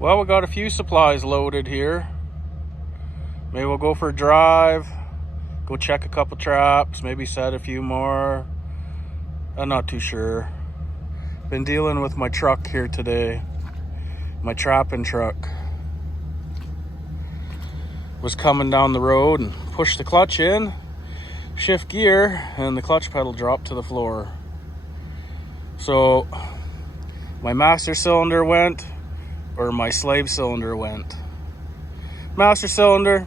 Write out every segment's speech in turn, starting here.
Well, we got a few supplies loaded here. Maybe we'll go for a drive, go check a couple traps, maybe set a few more. I'm not too sure. Been dealing with my truck here today. My trapping truck was coming down the road and pushed the clutch in, shift gear, and the clutch pedal dropped to the floor. So my master cylinder went, or my slave cylinder went. Master cylinder,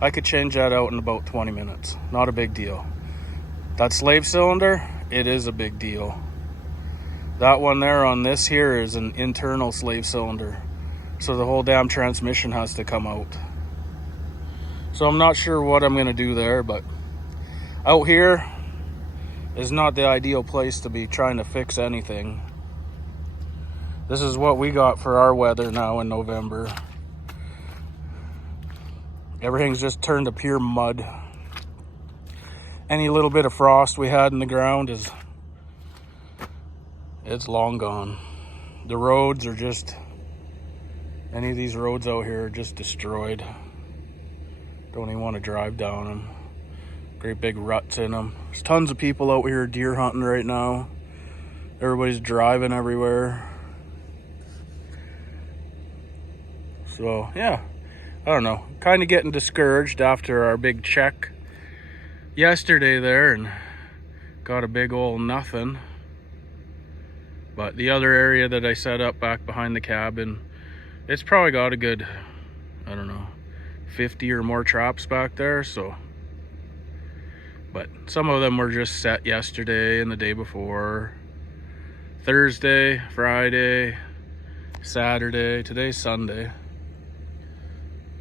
I could change that out in about 20 minutes. Not a big deal. That slave cylinder, it is a big deal. That one there on this here is an internal slave cylinder. So the whole damn transmission has to come out. So I'm not sure what I'm gonna do there, but out here is not the ideal place to be trying to fix anything. This is what we got for our weather now in November. Everything's just turned to pure mud. Any little bit of frost we had in the ground it's long gone. The roads are just, any of these roads out here are just destroyed. Don't even want to drive down them. Great big ruts in them. There's tons of people out here deer hunting right now. Everybody's driving everywhere. So yeah, I don't know. Kind of getting discouraged after our big check yesterday there and got a big old nothing. But the other area that I set up back behind the cabin, it's probably got a good, I don't know, 50 or more traps back there. So, but some of them were just set yesterday and the day before. Thursday, Friday, Saturday, today's Sunday.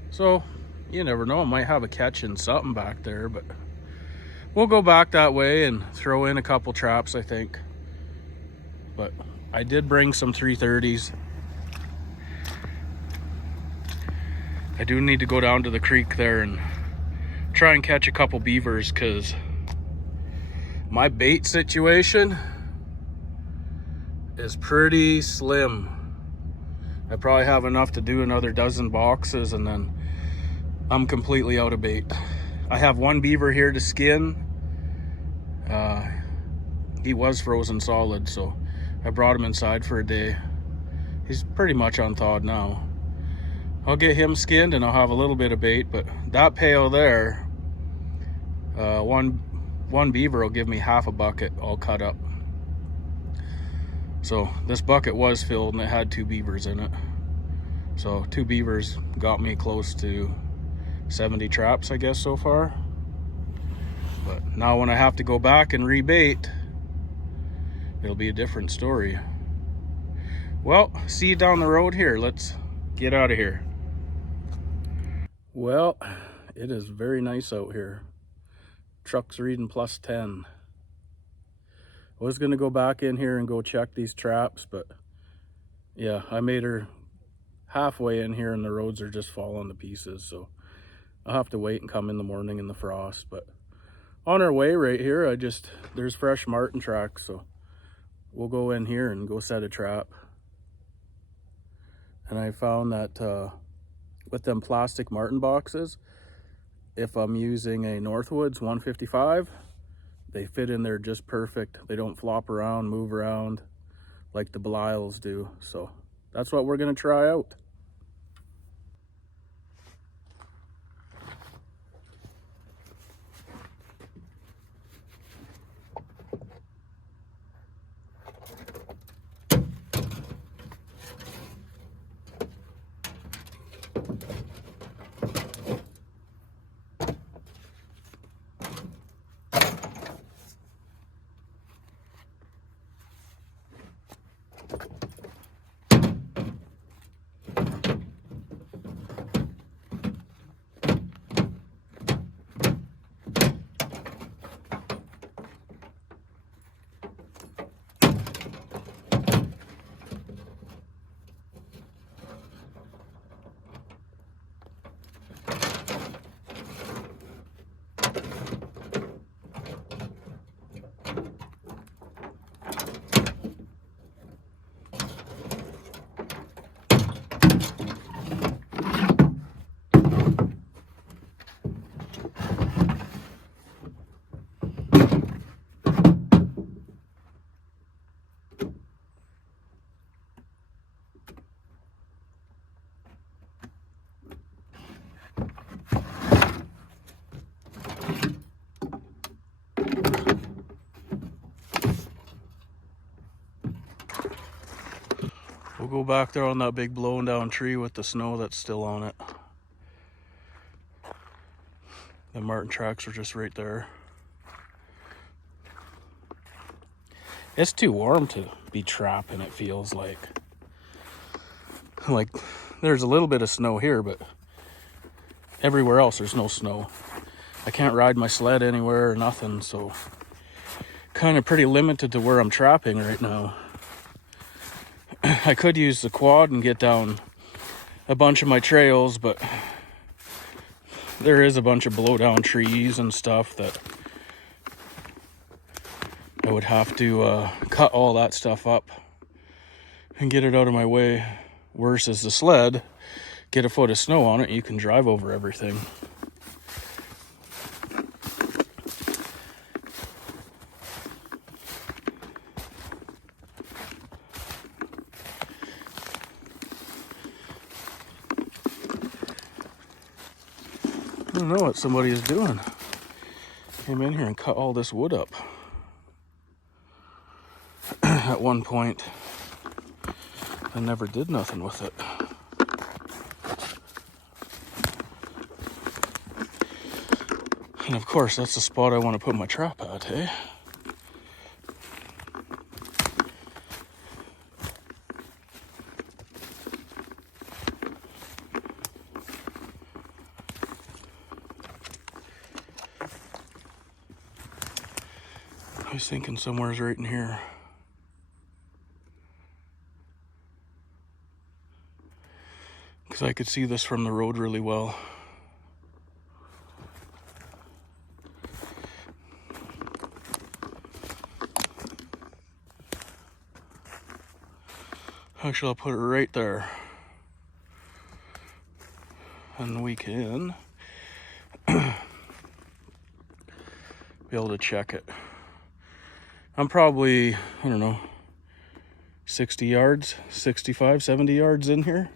So you never know, I might have a catch in something back there, but we'll go back that way and throw in a couple traps, I think. But I did bring some 330s. I do need to go down to the creek there and try and catch a couple beavers, because my bait situation is pretty slim. I probably have enough to do another dozen boxes and then I'm completely out of bait. I have one beaver here to skin. He was frozen solid, so I brought him inside for a day. He's pretty much unthawed now. I'll get him skinned and I'll have a little bit of bait, but that pail there, one beaver will give me half a bucket all cut up. So this bucket was filled and it had 2 beavers in it. So 2 beavers got me close to 70 traps, I guess, so far. But now when I have to go back and rebait, it'll be a different story. Well, see you down the road here. Let's get out of here. Well, it is very nice out here. Truck's reading +10. I was gonna go back in here and go check these traps, but yeah, I made her halfway in here and the roads are just falling to pieces. So I'll have to wait and come in the morning in the frost. But on our way right here, there's fresh marten tracks. So we'll go in here and go set a trap. And I found that with them plastic marten boxes, if I'm using a Northwoods 155, they fit in there just perfect. They don't flop around, move around like the Belials do. So that's what we're gonna try out. go back there on that big blown down tree with the snow that's still on it. The marten tracks are just right there. It's too warm to be trapping, it feels like. Like, there's a little bit of snow here, but everywhere else there's no snow. I can't ride my sled anywhere or nothing, so kind of pretty limited to where I'm trapping right now. I could use the quad and get down a bunch of my trails, but there is a bunch of blow down trees and stuff that I would have to cut all that stuff up and get it out of my way. Versus the sled, get a foot of snow on it, you can drive over everything. I don't know what somebody is doing. Came in here and cut all this wood up. At one point, I never did nothing with it. And of course, that's the spot I want to put my trap at, eh? I was thinking somewhere's right in here. Because I could see this from the road really well. Actually, I'll put it right there. And we can be able to check it. I'm probably, I don't know, 60 yards, 65, 70 yards in here.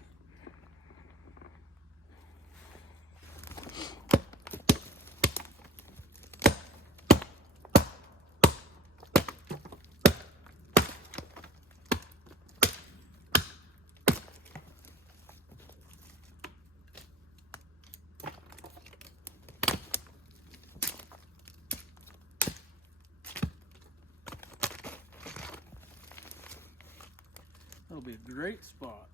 That'll be a great spot.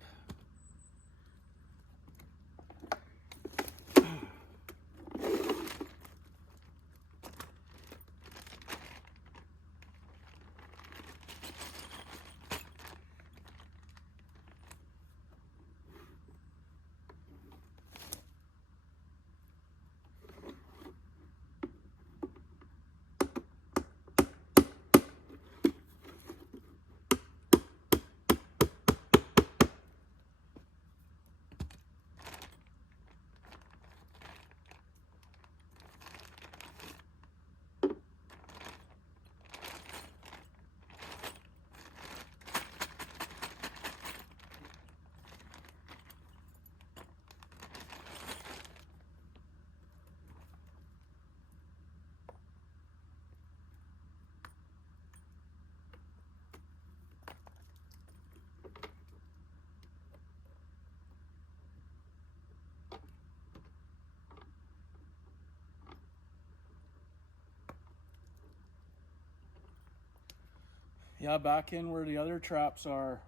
Yeah, back in where the other traps are,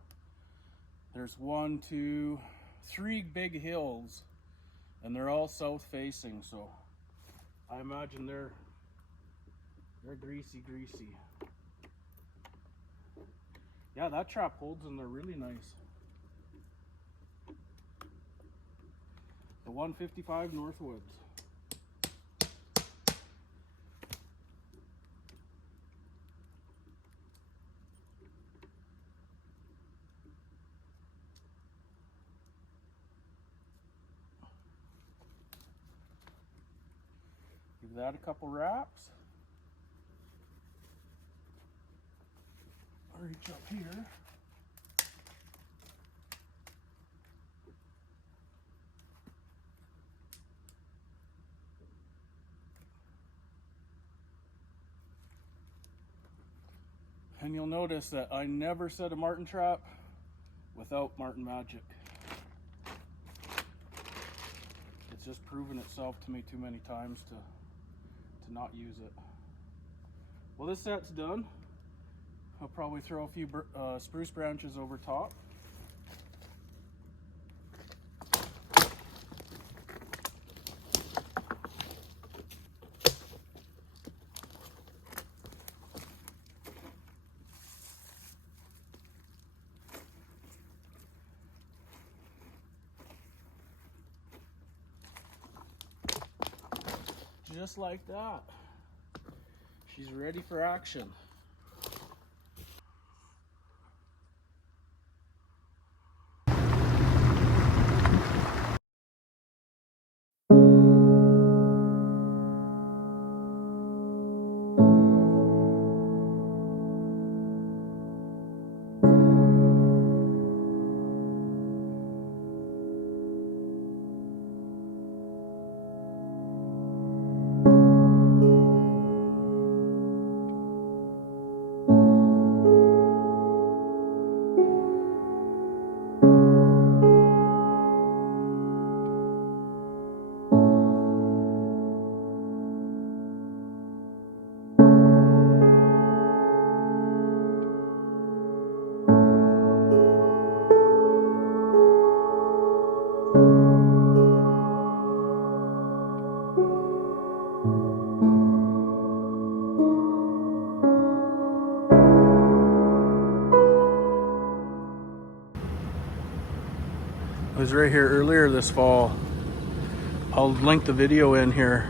there's 1, 2, 3 big hills, and they're all south facing, so I imagine they're greasy. Yeah, that trap holds and they're really nice. The 155 Northwoods. Give that a couple wraps. I'll reach up here. And you'll notice that I never set a marten trap without Marten Magic. It's just proven itself to me too many times to not use it. Well, this set's done. I'll probably throw a few spruce branches over top. Just like that. She's ready for action. I was right here earlier this fall. I'll link the video in here.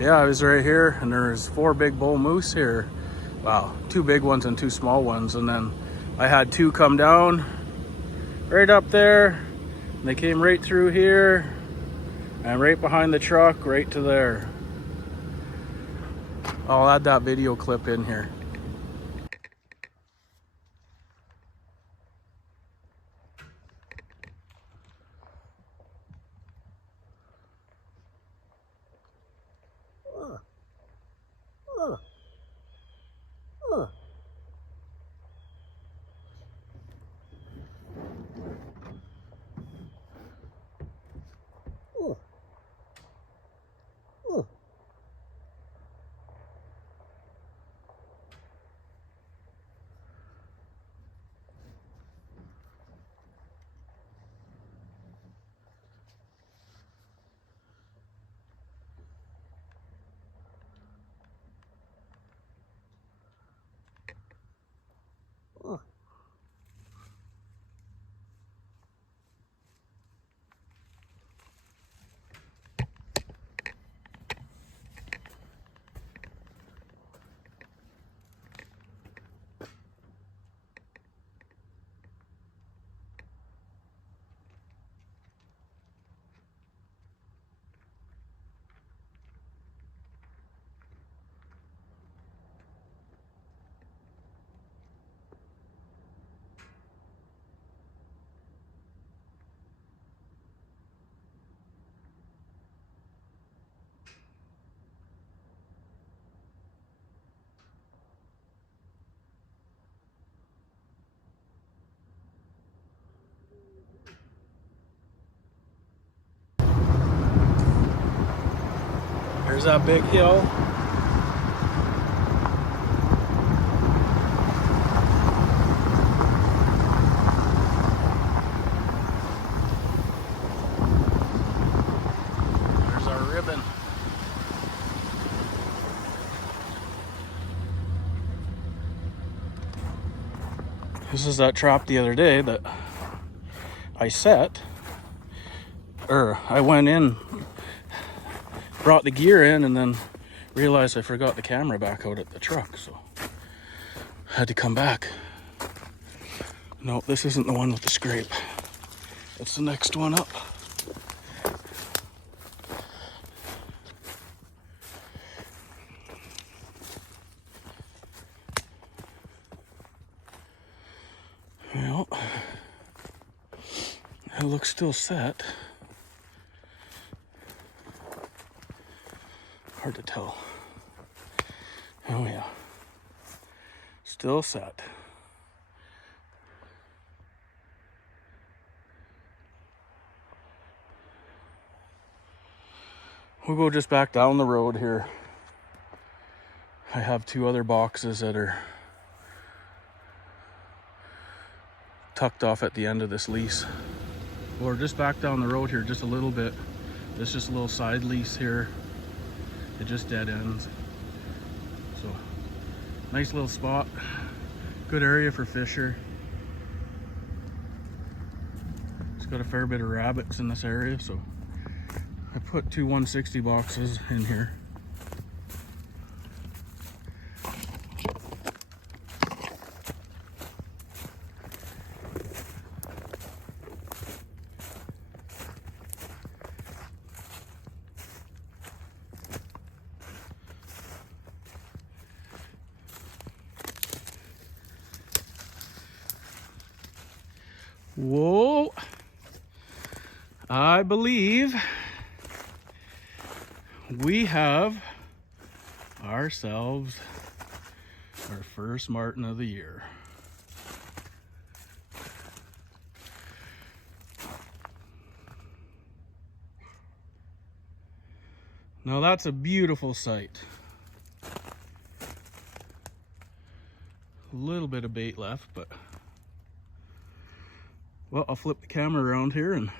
Yeah, I was right here and there's 4 big bull moose here. Wow, 2 big ones and 2 small ones. And then I had 2 come down right up there. And they came right through here and right behind the truck, right to there. I'll add that video clip in here. There's that big hill. There's our ribbon. This is that trap the other day that I set. I went in, brought the gear in, and then realized I forgot the camera back out at the truck, so I had to come back. No, this isn't the one with the scrape. It's the next one up. Well, it looks still set. Hard to tell. Oh yeah, still set. We'll go just back down the road here. I have 2 other boxes that are tucked off at the end of this lease. We're just back down the road here just a little bit. There's just a little side lease here. It just dead ends. So, nice little spot. Good area for fisher. It's got a fair bit of rabbits in this area, so I put 2 160 boxes in here. Whoa! I believe we have ourselves our first marten of the year. Now that's a beautiful sight. A little bit of bait left, but well, I'll flip the camera around here and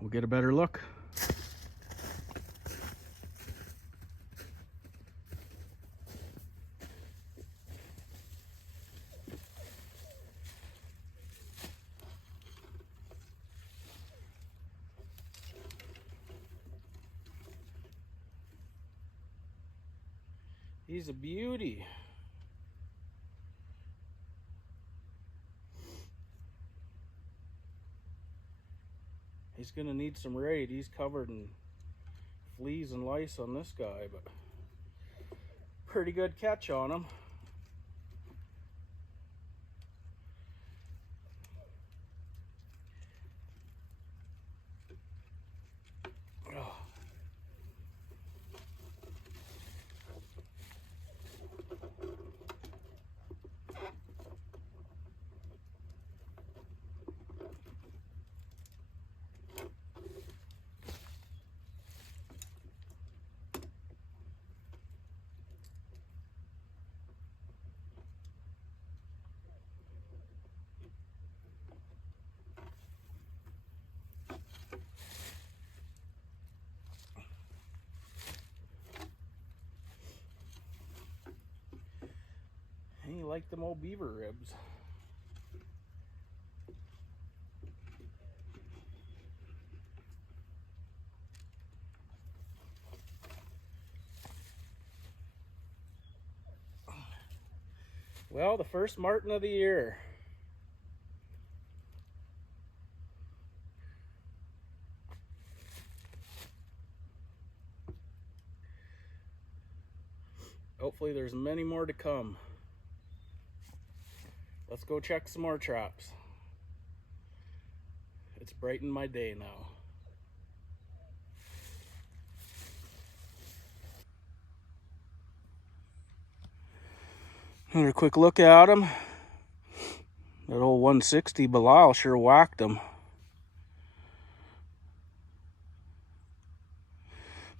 we'll get a better look. He's a beauty. He's gonna need some raid. He's covered in fleas and lice on this guy, but pretty good catch on him. Oh. He liked them old beaver ribs. Well, the first marten of the year. Hopefully there's many more to come. Let's go check some more traps. It's brightened my day now. Another quick look at him. That old 160 Belial sure whacked him.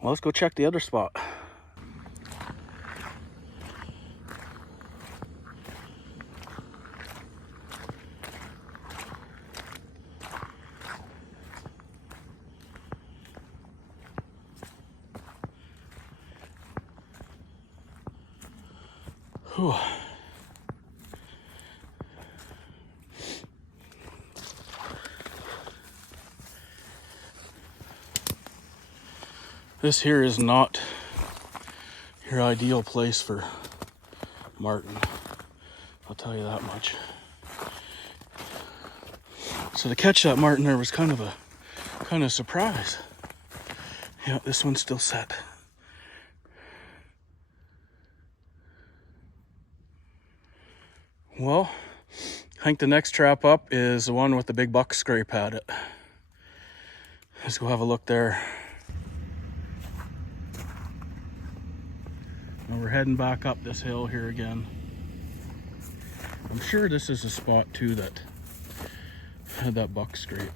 Well, let's go check the other spot. Whew. This here is not your ideal place for marten. I'll tell you that much. So to catch that marten there was kind of a surprise. Yeah, this one's still set. Well, I think the next trap up is the one with the big buck scrape at it. Let's go have a look there. And we're heading back up this hill here again. I'm sure this is a spot too that had that buck scrape.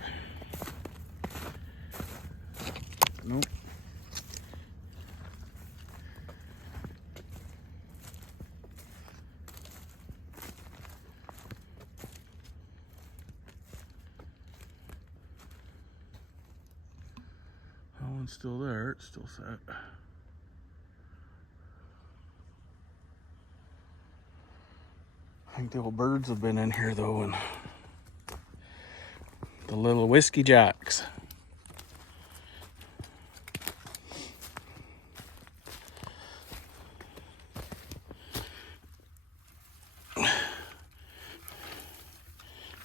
one's still there, it's still set. I think the old birds have been in here though, and the little whiskey jacks.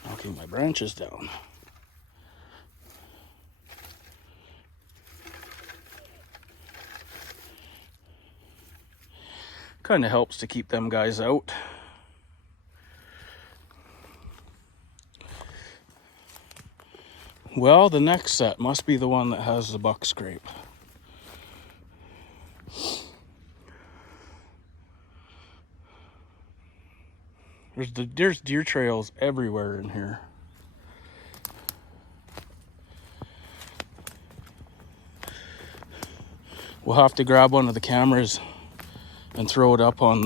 Knocking my branches down. Kind of helps to keep them guys out. Well, the next set must be the one that has the buck scrape. There's deer trails everywhere in here. We'll have to grab one of the cameras and throw it up on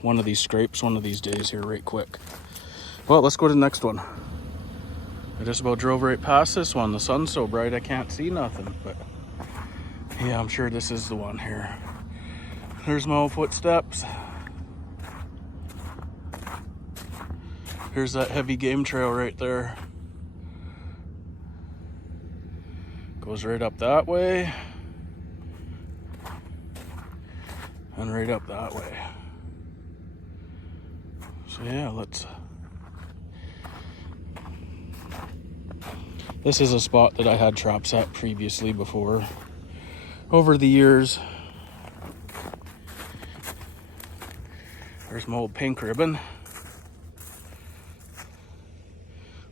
one of these scrapes one of these days here right quick. Well, let's go to the next one. I just about drove right past this one. The sun's so bright I can't see nothing, but yeah, I'm sure this is the one here. There's my old footsteps. Here's that heavy game trail right there. Goes right up that way. And right up that way. So yeah, this is a spot that I had traps at previously before, over the years. There's my old pink ribbon.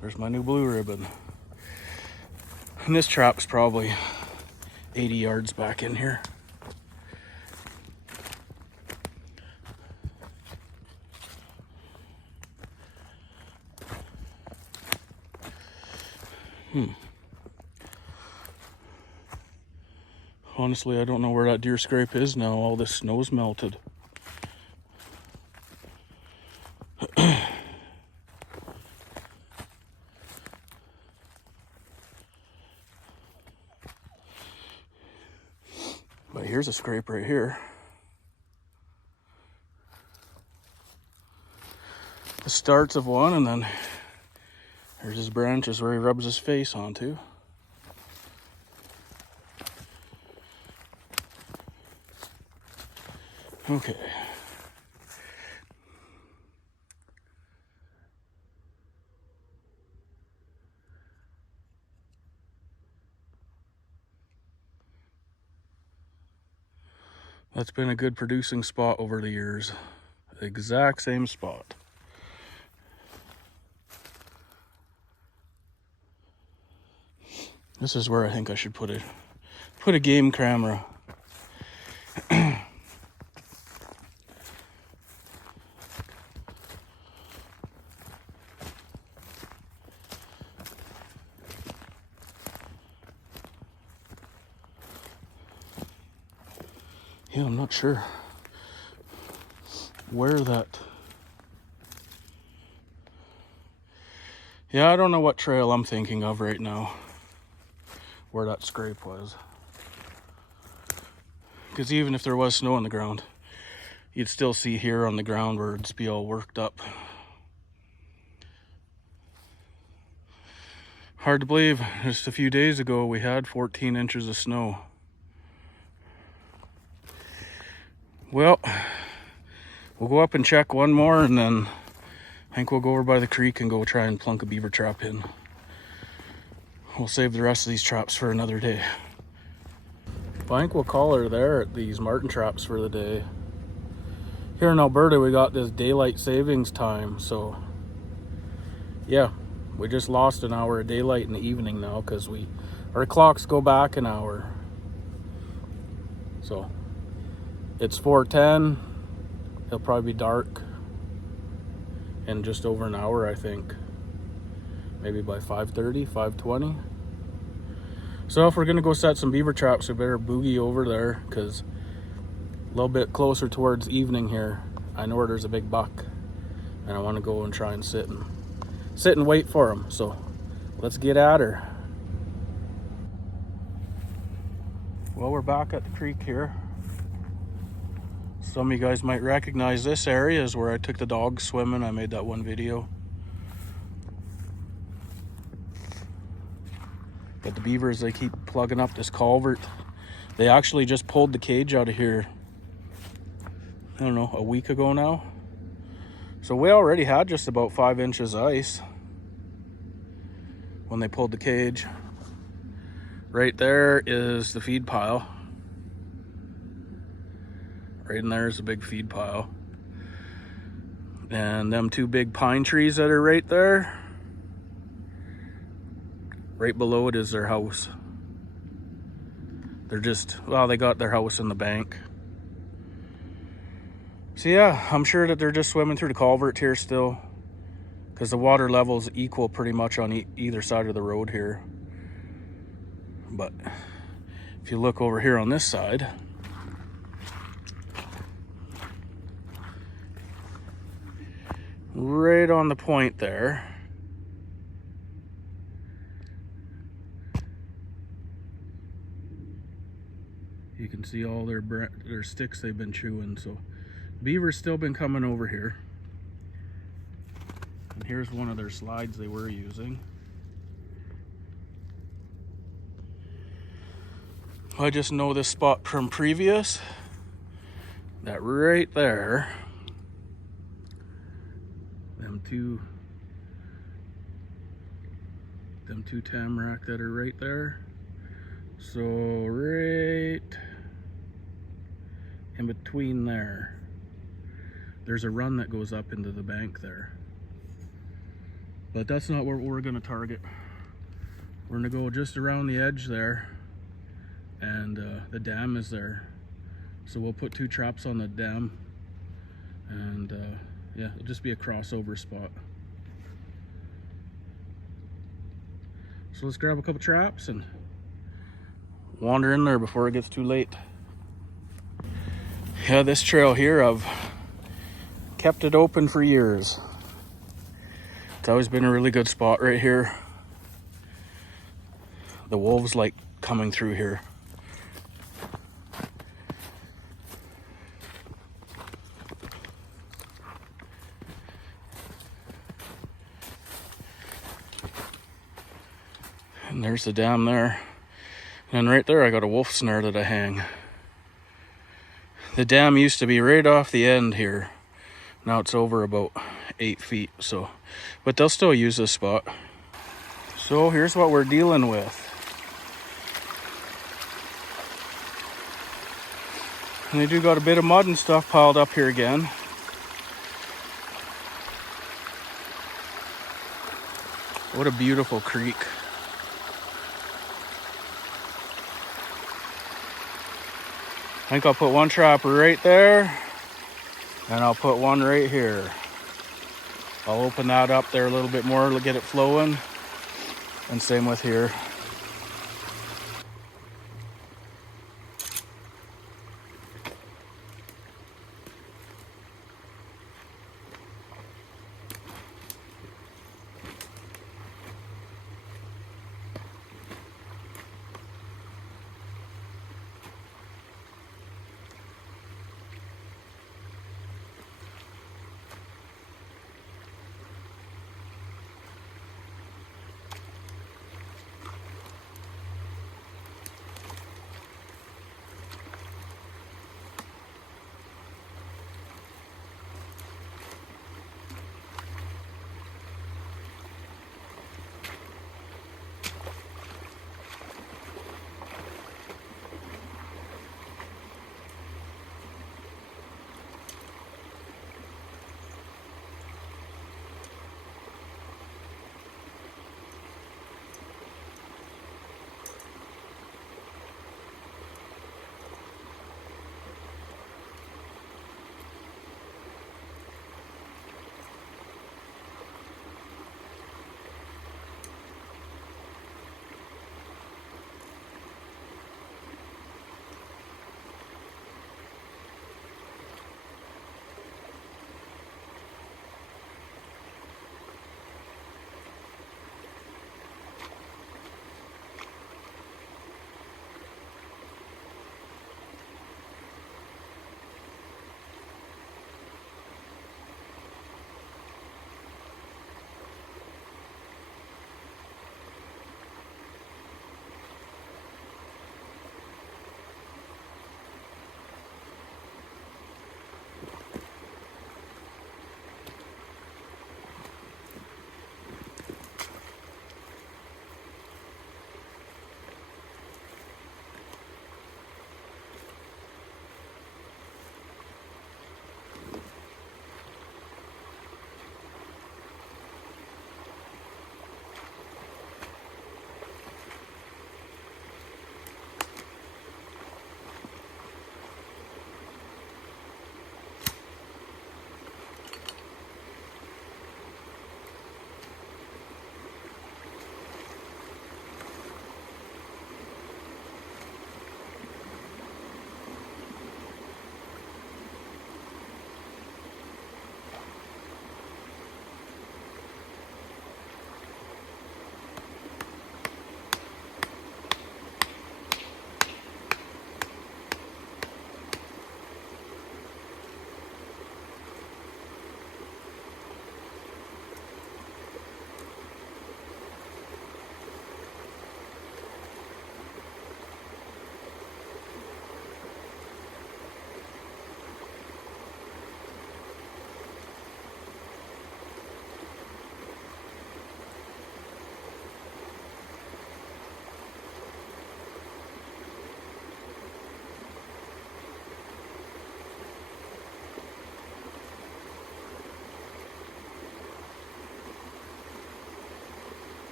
There's my new blue ribbon. And this trap's probably 80 yards back in here. Honestly, I don't know where that deer scrape is now. All this snow's melted. But here's a scrape right here. The starts of one, and then there's his branches where he rubs his face onto. Okay. That's been a good producing spot over the years. Exact same spot. This is where I think I should put a game camera. Yeah, I'm not sure where that... Yeah, I don't know what trail I'm thinking of right now, where that scrape was. Because even if there was snow on the ground, you'd still see here on the ground where it'd be all worked up. Hard to believe, just a few days ago we had 14 inches of snow. Well, we'll go up and check one more, and then I think we'll go over by the creek and go try and plunk a beaver trap in. We'll save the rest of these traps for another day. I think we'll call her there at these marten traps for the day. Here in Alberta, we got this daylight savings time, so yeah, we just lost an hour of daylight in the evening now because our clocks go back an hour. So it's 4:10. It'll probably be dark in just over an hour, I think. Maybe by 5:30, 5:20. So if we're gonna go set some beaver traps, we better boogie over there, because a little bit closer towards evening here, I know where there's a big buck, and I want to go and try and sit and wait for him. So let's get at her. Well, we're back at the creek here. Some of you guys might recognize this area is where I took the dogs swimming. I made that one video. But the beavers, they keep plugging up this culvert. They actually just pulled the cage out of here, I don't know, a week ago now. So we already had just about 5 inches of ice when they pulled the cage. Right there is the feed pile. Right in there is a big feed pile. And them 2 big pine trees that are right there, right below it is their house. They're just, well, they got their house in the bank. So yeah, I'm sure that they're just swimming through the culvert here still, because the water level's equal pretty much on either side of the road here. But if you look over here on this side, right on the point there, you can see all their sticks they've been chewing. So beavers still been coming over here. And here's one of their slides they were using. I just know this spot from previous, that right there, them two tamarack that are right there. So right in between there, there's a run that goes up into the bank there. But that's not what we're gonna target. We're gonna go just around the edge there, and the dam is there. So we'll put 2 traps on the dam, and yeah, it'll just be a crossover spot. So let's grab a couple traps and wander in there before it gets too late. Yeah, this trail here, I've kept it open for years. It's always been a really good spot right here. The wolves like coming through here. And there's the dam there. And right there I got a wolf snare that I hang. The dam used to be right off the end here. Now it's over about 8 feet, so, but they'll still use this spot. So here's what we're dealing with. And they do got a bit of mud and stuff piled up here again. What a beautiful creek. I think I'll put 1 trap right there, and I'll put 1 right here. I'll open that up there a little bit more to get it flowing, and same with here.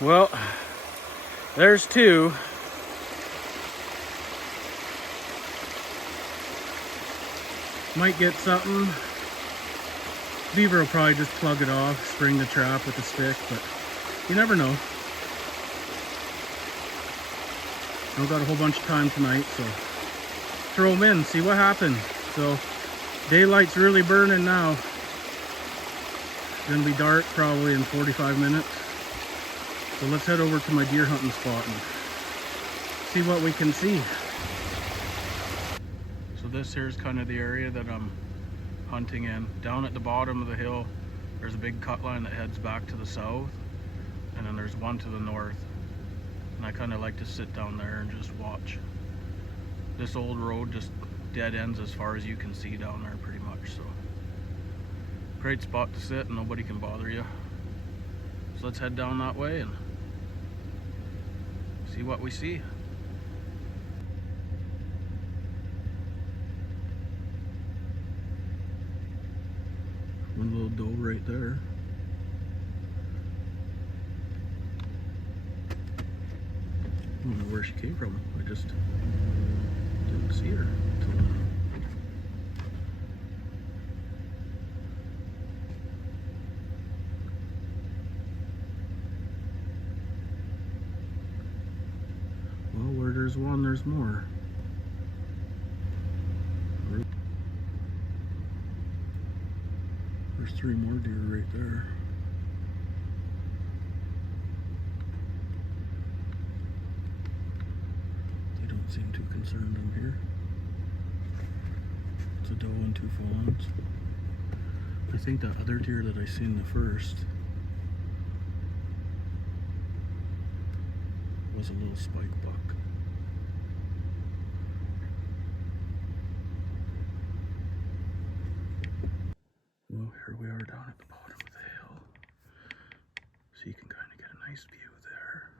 Well, there's two. Might get something. Beaver will probably just plug it off, spring the trap with a stick, but you never know. I've got a whole bunch of time tonight, so throw them in, see what happens. So daylight's really burning now. It's gonna be dark probably in 45 minutes. So let's head over to my deer hunting spot and see what we can see. So this here is kind of the area that I'm hunting in. Down at the bottom of the hill, there's a big cut line that heads back to the south, and then there's one to the north. And I kind of like to sit down there and just watch. This old road just dead ends as far as you can see down there pretty much, so great spot to sit and nobody can bother you. So let's head down that way and see what we see. One little doe right there. I don't know where she came from. I just didn't see her until now. Well, where there's one, there's more. There's three more deer right there. They don't seem too concerned I'm here. It's a doe and two fawns. I think that other deer that I seen the first was a little spike buck. Well, here we are down at the bottom of the hill. So you can kind of get a nice view there.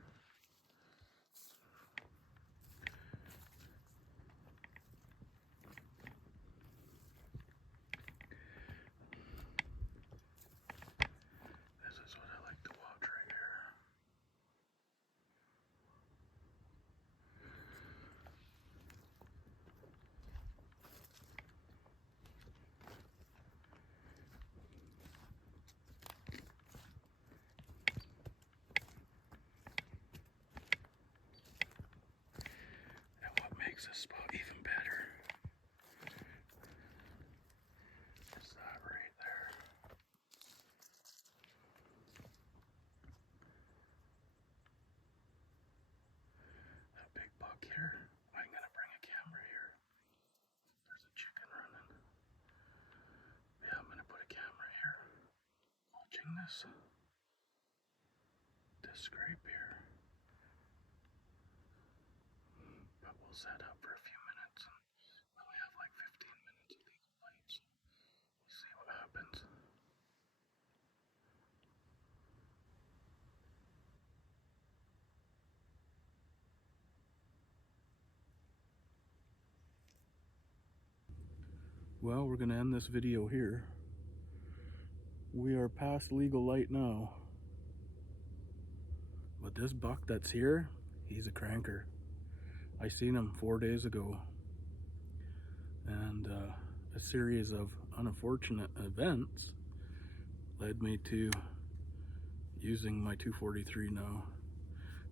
This is what I like to watch right here. And what makes this spot even better is that right there. That big buck here. I'm gonna bring a camera here. There's a chicken running. Yeah, I'm gonna put a camera here. Watching this scrape here. But we'll set up for a few minutes. We only have like 15 minutes of legal light, so we'll see what happens. Well, we're gonna end this video here. We are past legal light now. But this buck that's here, he's a cranker. I seen him 4 days ago. And a series of unfortunate events led me to using my 243 now.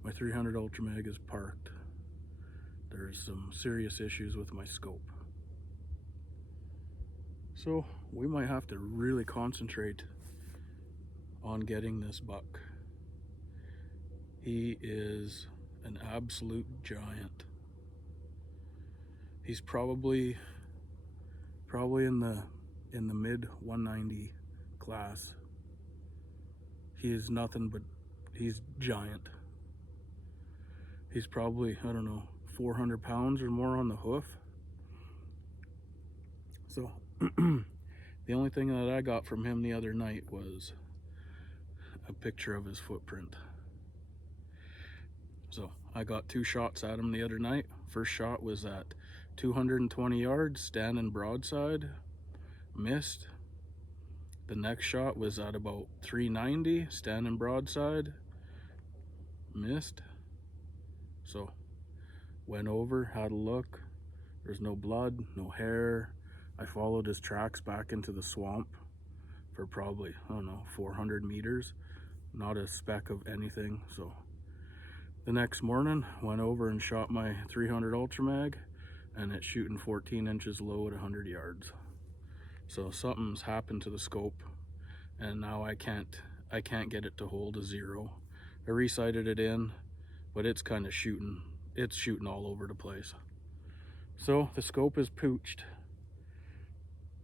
My 300 Ultra Mag is parked. There's some serious issues with my scope. So we might have to really concentrate on getting this buck. He is an absolute giant. He's probably in the mid 190 class. He is nothing but, he's giant. He's probably, I don't know, 400 pounds or more on the hoof. So the only thing that I got from him the other night was a picture of his footprint. So I got 2 shots at him the other night. First shot was at 220 yards, standing broadside, missed. The next shot was at about 390, standing broadside, missed. So went over, had a look. There's no blood, no hair. I followed his tracks back into the swamp for probably, I don't know, 400 meters. Not a speck of anything. So the next morning, went over and shot my 300 Ultra Mag, and it's shooting 14 inches low at 100 yards. So something's happened to the scope, and now I can't get it to hold a 0. I resighted it in, but it's kind of shooting. It's shooting all over the place. So the scope is pooched.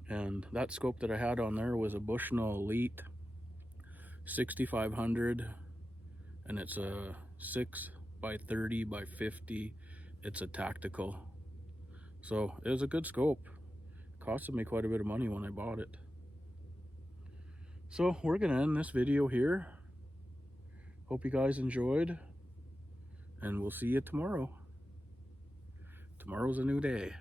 And that scope that I had on there was a Bushnell Elite 6500, and it's a 6x30x50. It's a tactical. So it was a good scope. It costed me quite a bit of money when I bought it. So we're gonna end this video here. Hope you guys enjoyed, and we'll see you tomorrow. Tomorrow's a new day.